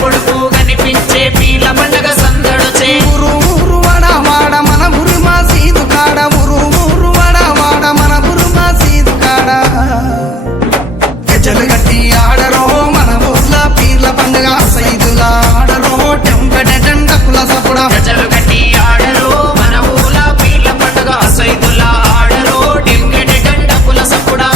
పొడుపు కనిపించే పీర్ల పండగ సందడొచ్చే ఊరు ఊరు వాడ వాడ మన ఊరు మా సీదు కాడ ఊరు ఊరు వాడ వాడ మన ఊరు మా సీదు కాడ గజ్జలు కట్టి ఆడరో మన ఊర్ల పీర్ల పండగ సైదుల ఆడరో టెంపెటెండకుల సపుడ గజలు కట్టి ఆడరో మన ఊల పీర్ల పండగ సైదుల ఆడరో డెంగెడె గండకుల సప్పుడా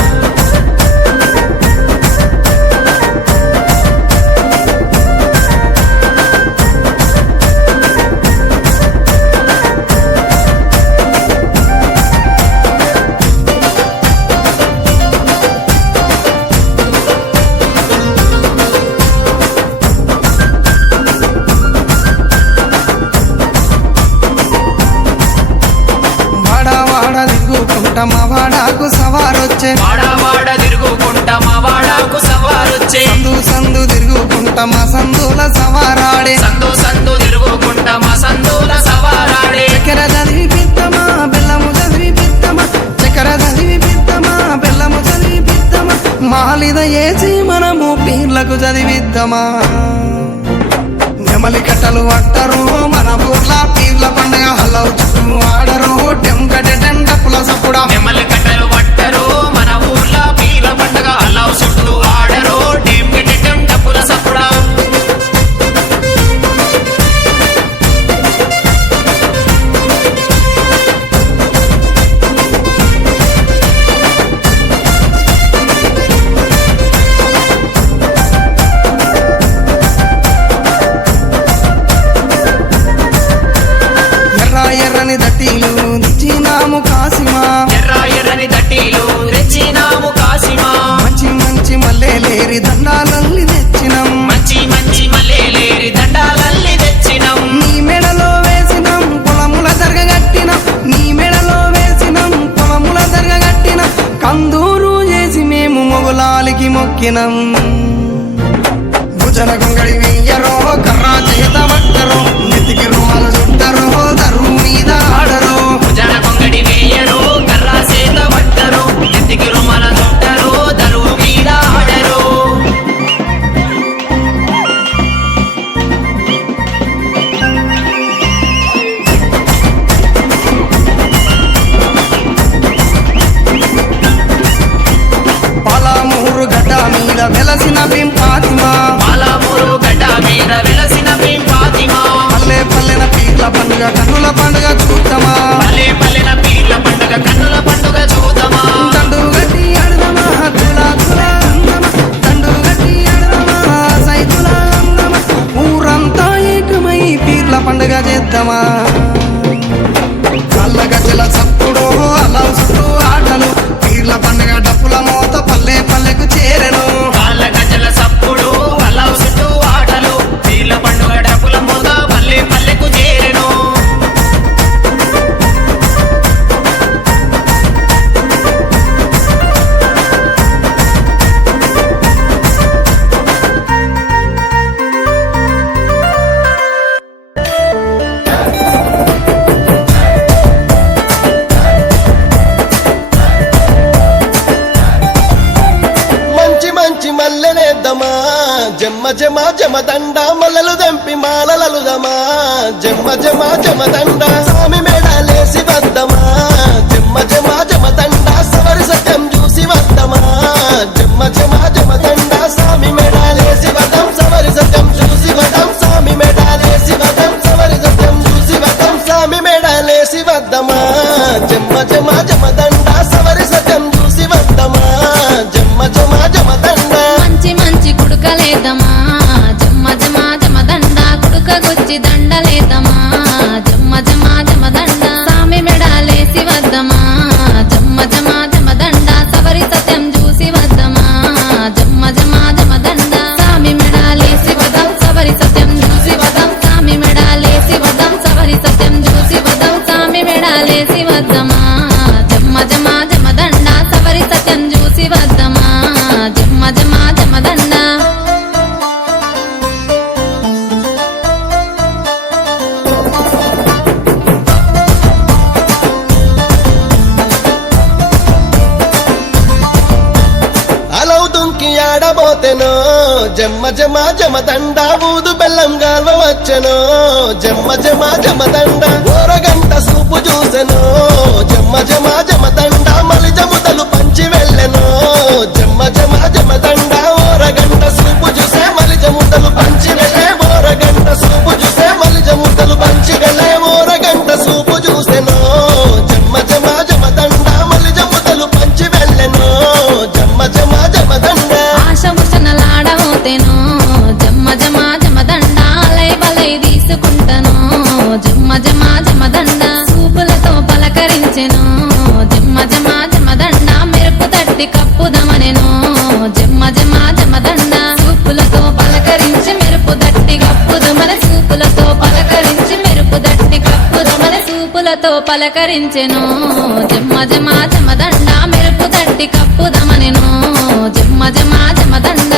వాడ వాడ దిగుకుంట మా వాడాకు సవారొచ్చే వాడ వాడ తిరుగుకుంటా మా వాడకు సవారొచ్చే సందు సందు తిరుగుకుంట మా సందుల సవారాడే సందు సందు తిరుగుకుంటా మా సందుల సవారాడే చక్కెర చదివి పిత్తమా బెల్లము చదివి పిత్తమా చక్కెర చదివి పిత్తమా బెల్లము చదివి పిత్తమా మాలిద ఏసి మనము పీర్లకు చదివిద్దామా నెమలి కట్టలు అట్టరు మన ఊర్ల పీర్ల పండగ హలవు చుట్టూ ఆడరు టెంకటెండకుల సప్పుడా నెమలి కట్టలు పట్టరు మన ఊర్ల పీర్ల పండగ అల్లావు చుట్టూ ఆడరు డెంగెడె డప్పుల సప్పుడా ఎర్ర ఎర్రని దట్టీలు దిచ్చినాము కాసిమా ఎర్ర ఎర్రని దట్టీలు తెచ్చినాము కాసిమా మంచి మంచి మల్లెలేరి దండాలల్లి తెచ్చినాం మంచి మంచి మల్లెలేరి దండాలల్లి తెచ్చినాం నీ మెడలో వేసినాం పొలముల జరగగట్టినాం నీ మెడలో వేసినాం పొలముల జరగగట్టినాం కందూరు చేసి మేము మొగులాలికి మొక్కినాం భుజన గొంగడి వెయ్యరో కర్రా చేత పట్టరో నెతికి రుమాలు చుట్టరో దరువు మీద ఆడరో భుజన కొంగడి వేయరు కర్ర సేత పట్టరు ఎత్తికి రుమాల చుట్టరు దరువు మీద ఆడరు పాలమూరు గడ్డ మీద వెలసిన బింపాతిమా పాలమూరు గడ్డ మీద వెలసిన భీం ఫాతిమా పల్లె పల్లెన పీర్ల పండుగ కన్నుల పండుగ చూద్దామా పల్లె పల్లెన పీర్ల పండుగ కన్నుల పండుగ చూద్దామా దండు గట్టి ఆడదమా తుల తుల అందమా దండు గట్టి ఆడదమా సైతుల అందమా ఊరంతా ఏకమై పీర్ల పండుగ చేద్దామా కళ్ళ గజ్జల చప్పుడు అలా చుట్టూ ఆటలు పీర్ల పండుగ డప్పుల మోత పల్లె పల్లెకు చేరెను కాళ్ళ గజల సప్పుడు అల్లావు చుట్టూ ఆటలు పీర్ల పండుగ డప్పుల మోత పల్లె పల్లెకు చేరెను మంచి మంచి మల్లెలేద్దామా జమ్మ జమ జమ దండ మల్లలు దంపి మాలలలుదమా జమ్మ జమ జమ దండ స్వామి మేడాలేసి వద్దమా జమ్మ జమ జమ దండ సవరి సత్యం చూసి వద్దమా జమ్మ జమ జమ దండ స్వామి మేడాలేసి వదం సవరి సత్యం చూసి వదం స్వామి మేడాలేసి వదం సవరి సత్యం చూసి వదం స్వామి మేడాలేసి వద్దమా జమ్మ జమ జమ దండ సవరి సత్యం చూసి వద్దమా జమ్మ జమ జమ దండ మంచి మంచి కుడుకలేదమా జమ్మ జమ జమ దండ కుడుక గుచ్చి దండలేదమా జమ్మ జమ జమ దండ జమ్మ జమ జమదండ ఊదు బెల్లం గాల్వ వచ్చెను జమ్మ జమ జమదండ ఓరగంట సూపు చూసెను జమ్మ జమ జమదండ మలిజ ముదలు పంచి వెళ్ళెను జమ్మ జమ జమదండ ఓరగంట సూపు చూసే మలిజ ముదలు పంచి వెళ్ళే ఓరగంట సూపు చూసే మలిజ ముదలు పంచి వెళ్ళే ఓరగంట సూపు చూసెను జమ్మ జమ జమదండ మలిజ ముదలు పంచి వెళ్ళెను జమ్మ జమ జమదండ ఆశ ముసనలాడబోతేను జమ్మ జమ జమదండ లై బలై తీసుకుంటను జమ్మ జమ జమదండ చూపులతో పలకరించెను జమ్మ జమ జమదండ మెరుపు తట్టి కప్పుదమనెను జమ్మ జమ జమదండ చూపులతో పలకరించి మెరుపు తట్టి కప్పుదమన చూపులతో పలకరించి మెరుపు తట్టి కప్పుదమన చూపులతో పలకరించెను జమ్మ జమ జమదండ మెరుపు తట్టి కప్పుదమనెను జమ్మ జమ జమదండ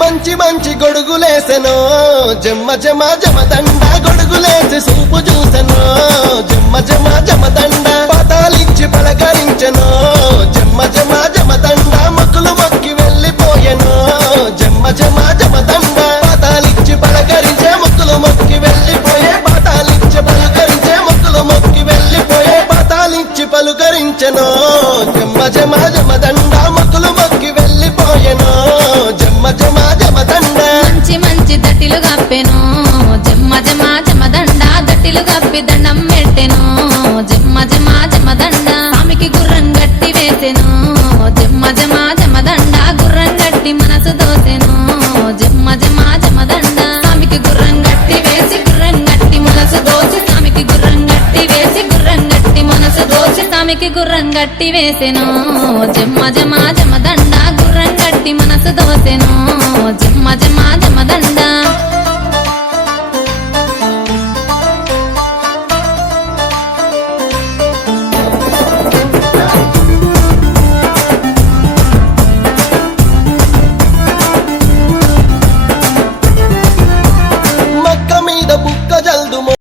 మంచి మంచి గొడుగులేసెను జమ్మ జమ జమదండ గొడుగులేసి సూపు చూసెను జమ్మ జమ జమదండ పతాలిచ్చి పలకరించెను జమ్మ జమ జమదండ మొక్కులు మొక్కి వెళ్ళిపోయెను జమ్మ జమ జమదండ పతాలిచ్చి పలకరించే మొక్కులు మొక్కి వెళ్ళిపోయే పతాలిచ్చి పలకరించే మొక్కులు మొక్కి వెళ్ళిపోయే పతాలిచ్చి పలుకరించెను జమ్మ జమ జమదండ మొక్కులు మొక్కి వెళ్ళిపోయెను జమ్మ జమ జమదండ మంచి మంచి దట్టిలు గప్పెను జమ్మ జమ జమదండ దట్టిలు గప్పి దండం పెట్టెను జమ్మ జమ జమదండ స్వామికి గుర్రం గట్టి వేసెను జమ్మ జమ జమదండ గుర్రం గట్టి మనసు దోసెను జమ్మ జమ జమదండ స్వామికి గుర్రం గట్టి వేసి గుర్రం గట్టి మనసు దోసి స్వామికి గుర్రం గట్టి వేసి గుర్రం గట్టి మనసు దోసి స్వామికి గుర్రం గట్టి వేసెను జమ్మ జమ జమదండ గుర్రం గట్టి మనసు దోసెను జమ్మ జమ జమదండ